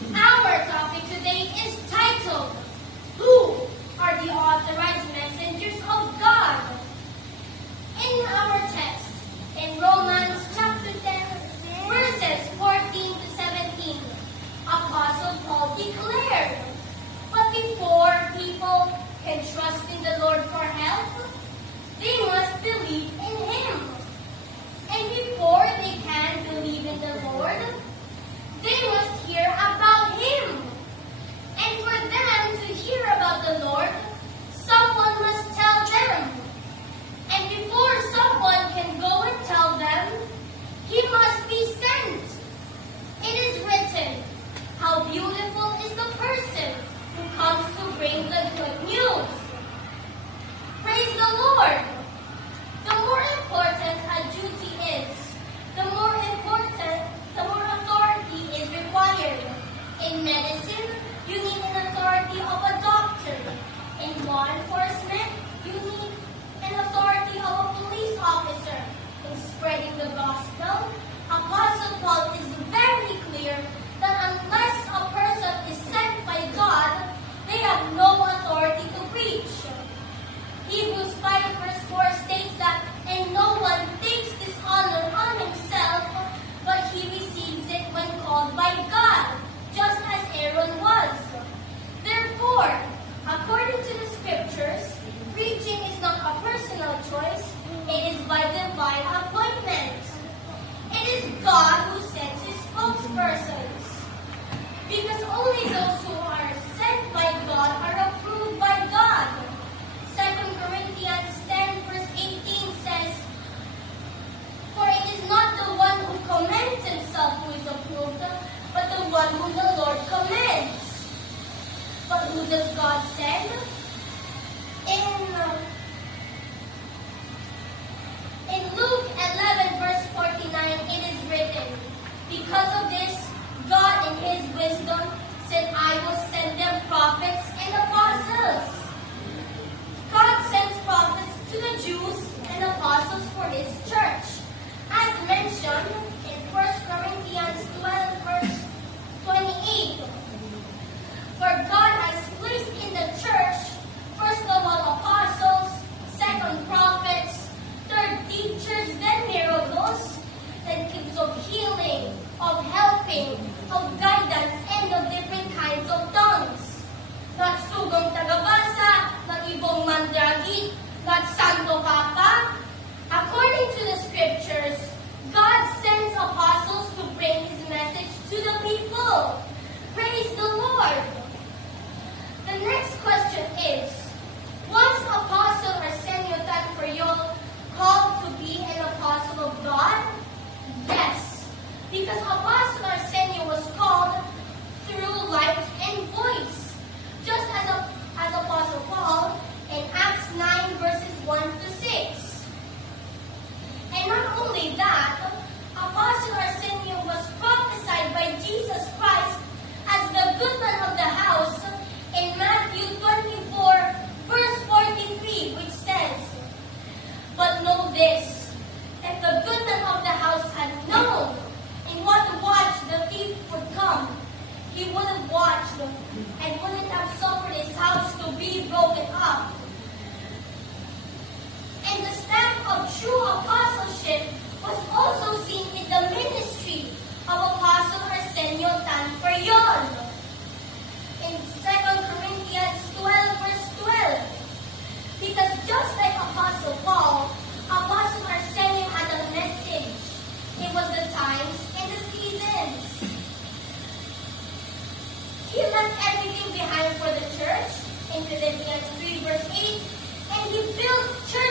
Our topic today is titled, Who are the Authorized Messengers of God? In our text, in Romans chapter 10, verses 14 to 17, Apostle Paul declared, but before people can trust in the Lord for help, they must believe in Him. And before they can believe in the Lord, they must hear about Him. And for them to hear about the Lord, someone must tell them. And before someone can go and tell them, he must be sent. It is written, how beautiful is the person who comes to bring the good news. Praise the Lord! The more important a duty is, the more authority is required. In medicine, you need an authority of a doctor. In law enforcement, you need an authority of a police officer. In spreading the gospel, Apostle Paul is very clear that unless a person is sent by God, they have no authority to preach. Hebrews 5 verse 4 states that, and no one takes this honor on himself, but he receives it when called by God, just as Aaron was. Therefore, according to the scriptures, preaching is not a personal choice, it is by divine appointment. It is God who sends His spokespersons. Because only those who are sent by God are approved by God. 2 Corinthians 10 verse 18 says, for it is not the one who commends himself who is approved, but the one whom the Lord commends. But who does God send? In Luke 11 verse 49, it is written, because of this, God in His wisdom said, I will send them prophets and apostles. God sends prophets to the Jews and apostles for His church. As mentioned in 1 Corinthians 12 verse 28, for God has placed in the church, first of all apostles, second prophets, third teachers, then miracles, then gifts of healing, of helping, of guidance, and of different kinds of tongues. Not sugong tagabasa, not ibong mandragit, not santo papa. According to the scriptures, God sends apostles to bring His message to the people. Praise the Lord! The next question is, was Apostle Arsenio Tanferiol called to be an apostle of God? Yes, because Apostle Arsenio was called through light and voice, just as Apostle Paul in Acts 9 verses 1 to 6. And not only that, Apostle Arsenio was prophesied by Jesus Christ as the good man of the house in Matthew 24 verse 43, which says, but know this, if the good man of the house had known in what watch the thief would come, he would have watched and wouldn't have suffered his house to be broken up. And the stamp of true apostleship was also seen in the ministry of Apostle Arsenio Tanferiol. In 2 Corinthians 12 verse 12, because just like Apostle Paul, Apostle Arsenio had a message. It was the times and the seasons. He left everything behind for the church in Philippians 3 verse 8, and he built churches